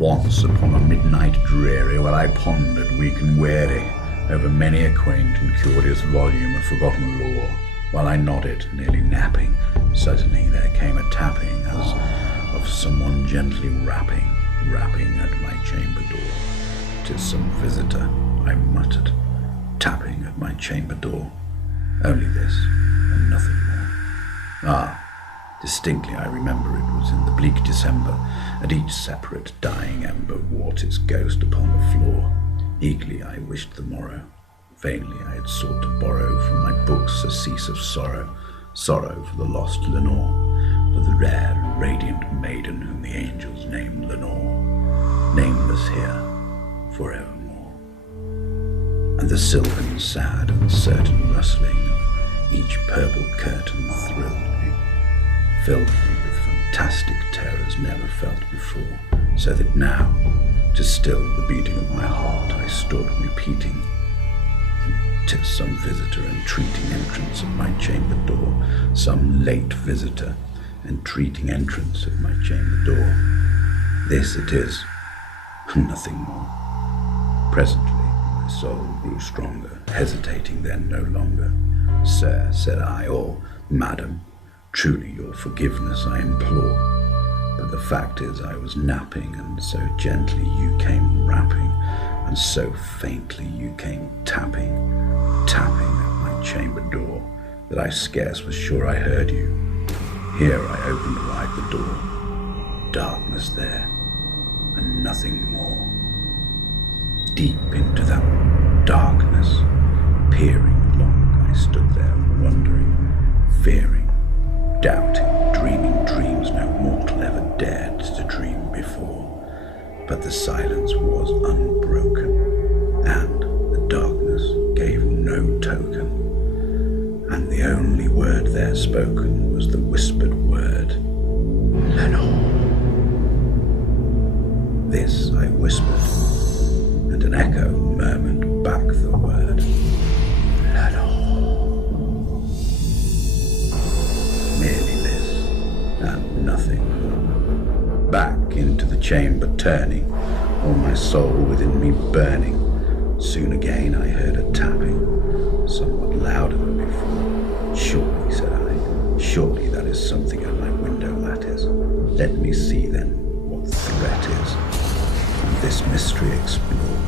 Once upon a midnight dreary, while I pondered weak and weary over many a quaint and curious volume of forgotten lore, while I nodded, nearly napping, suddenly there came a tapping as of someone gently rapping at my chamber door. "'Tis some visitor," I muttered, tapping at my chamber door. Only this, and nothing more. Distinctly I remember it was in the bleak December, and each separate dying ember wrought its ghost upon the floor. Eagerly I wished the morrow. Vainly I had sought to borrow from my books surcease of sorrow, sorrow for the lost Lenore, for the rare and radiant maiden whom the angels named Lenore, nameless here forevermore. And the silken, sad, and certain rustling of each purple curtain thrilled me, filled me with fantastic terrors never felt before, so that now, to still the beating of my heart, I stood repeating, "'Tis some visitor entreating entrance at my chamber door, some late visitor entreating entrance at my chamber door. This it is, and nothing more." Presently my soul grew stronger, hesitating then no longer. "Sir," said I, or "Madam, truly your forgiveness I implore, but the fact is I was napping, and so gently you came rapping, and so faintly you came tapping at my chamber door, that I scarce was sure I heard you. Here I opened wide the door, darkness there, and nothing more. Deep into that darkness, peering long, I stood there, wondering, fearing, doubting, dreaming dreams no mortal ever dared to dream before. But the silence was unbroken, and the darkness gave no token, and the only word there spoken was the whispered word, "Lenore." This I whispered, and an echo murmured back the word, "Lenore." Merely this, and nothing more. Back into the chamber turning, all my soul within me burning. Soon again I heard a tapping, somewhat louder than before. "Surely," said I, "surely that is something at my window lattice. Let me see then what threat is, and this mystery explore.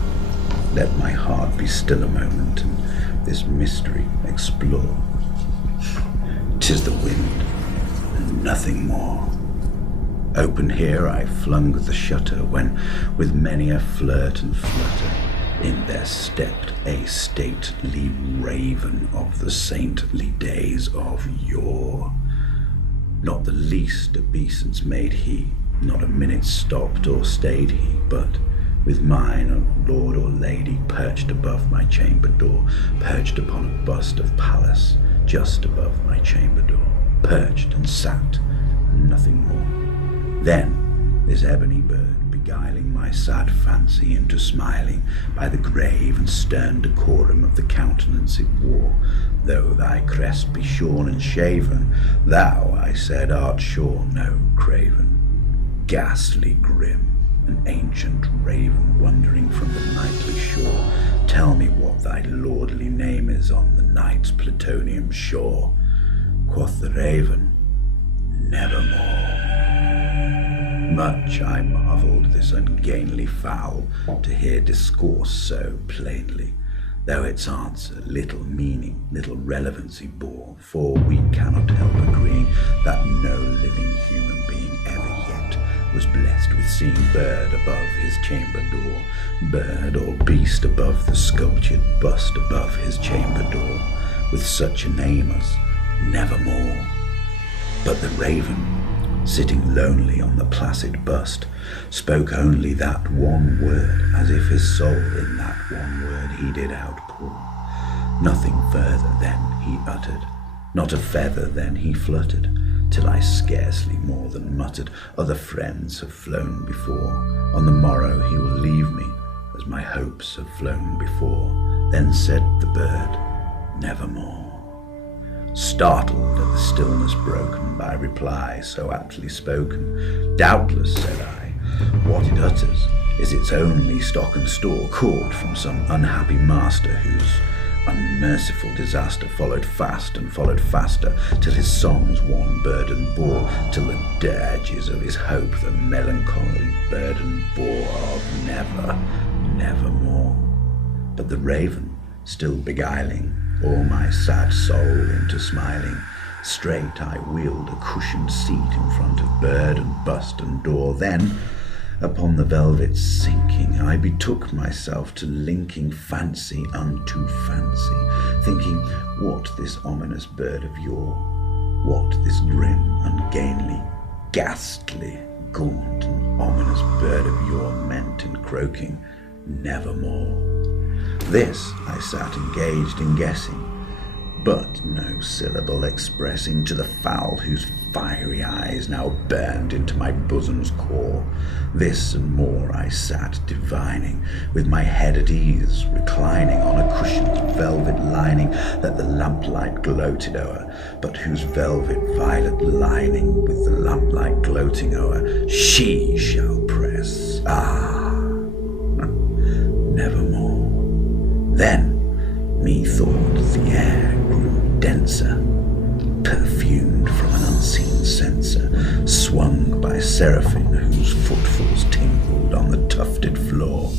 Let my heart be still a moment, and this mystery explore. 'Tis the wind, and nothing more." Open here I flung the shutter, when with many a flirt and flutter in there stepped a stately raven of the saintly days of yore. Not the least obeisance made he, not a minute stopped or stayed he, but with mine of lord or lady perched above my chamber door, perched upon a bust of Pallas just above my chamber door, perched and sat, and nothing more. Then this ebony bird, beguiling my sad fancy into smiling by the grave and stern decorum of the countenance it wore, "Though thy crest be shorn and shaven, thou," I said, "art sure no craven. Ghastly grim, an ancient raven wandering from the nightly shore, tell me what thy lordly name is on the night's plutonium shore." Quoth the raven, "Nevermore." Much I marvelled this ungainly fowl to hear discourse so plainly, though its answer little meaning, little relevancy bore, for we cannot help agreeing that no living human being ever yet was blessed with seeing bird above his chamber door, bird or beast above the sculptured bust above his chamber door, with such a name as Nevermore. But the raven, sitting lonely on the placid bust, spoke only that one word, as if his soul in that one word he did outpour. Nothing further then he uttered, not a feather then he fluttered, till I scarcely more than muttered, "Other friends have flown before, on the morrow he will leave me, as my hopes have flown before." Then said the bird, "Nevermore." Startled at the stillness broken by reply so aptly spoken, "Doubtless," said I, What it utters is its only stock and store, caught from some unhappy master whose unmerciful disaster followed fast and followed faster, till his songs one burden bore, till the dirges of his hope the melancholy burden bore of never, nevermore. But the raven, still beguiling all my sad soul into smiling, straight I wheeled a cushioned seat in front of bird and bust and door. Then, upon the velvet sinking, I betook myself to linking fancy unto fancy, thinking what this ominous bird of yore, what this grim, ungainly, ghastly, gaunt and ominous bird of yore meant in croaking nevermore. This I sat engaged in guessing, but no syllable expressing to the fowl whose fiery eyes now burned into my bosom's core. This and more I sat divining, with my head at ease, reclining on a cushioned velvet lining that the lamplight gloated o'er, but whose velvet violet lining with the lamplight gloating o'er she shall press, nevermore. Then methought the air grew denser, perfumed from an unseen censer, swung by seraphim whose footfalls tinkled on the tufted floor.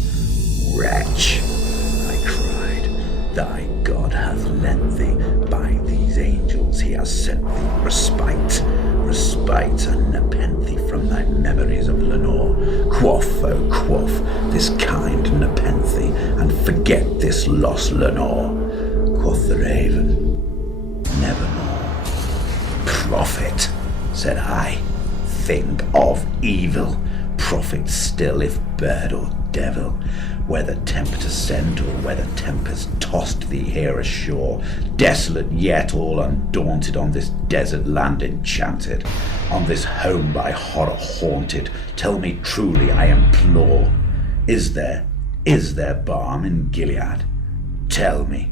Wretch, I cried, thy God hath lent thee, by these angels he has sent thee respite, and nepenthe from thy memories of Lenore. Quaff, oh quaff, this kind nepenthe, and forget this lost Lenore. Quoth the raven, nevermore. Prophet, said I, thing of evil, prophet still if bird or devil, whether tempest sent or whether tempest tossed thee here ashore, desolate yet all undaunted on this desert land enchanted, on this home by horror haunted, tell me truly, I implore, is there balm in Gilead? Tell me,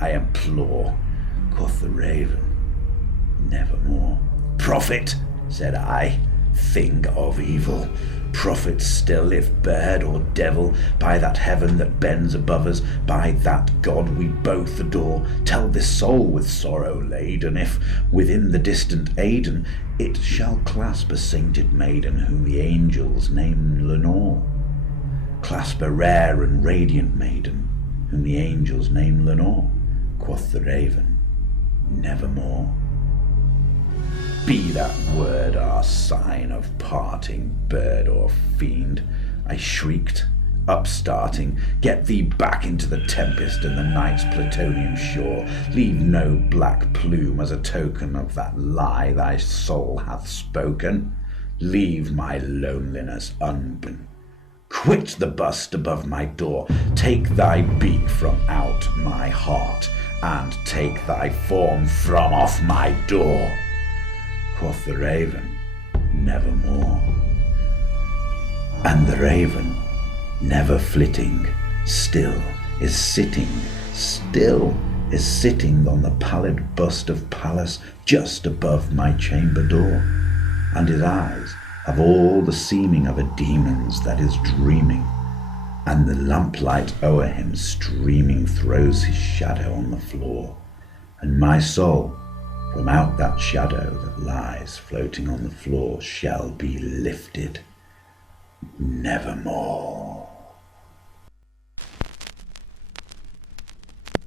I implore. Quoth the raven, nevermore. Prophet, said I, thing of evil, prophet still if bird or devil, by that heaven that bends above us, by that God we both adore, tell this soul with sorrow laden, if within the distant Aidenn it shall clasp a sainted maiden whom the angels name Lenore. Clasp a rare and radiant maiden whom the angels name Lenore. Quoth the raven, nevermore. Be that word our sign of parting, bird or fiend, I shrieked, upstarting, get thee back into the tempest and the night's plutonian shore. Leave no black plume as a token of that lie thy soul hath spoken. Leave my loneliness unbidden. Quit the bust above my door, take thy beak from out my heart, and take thy form from off my door. Quoth the raven, nevermore. And the raven, never flitting, still is sitting on the pallid bust of Pallas just above my chamber door, and his eyes have all the seeming of a demon's that is dreaming, and the lamplight o'er him streaming throws his shadow on the floor, and my soul from out that shadow that lies floating on the floor shall be lifted nevermore.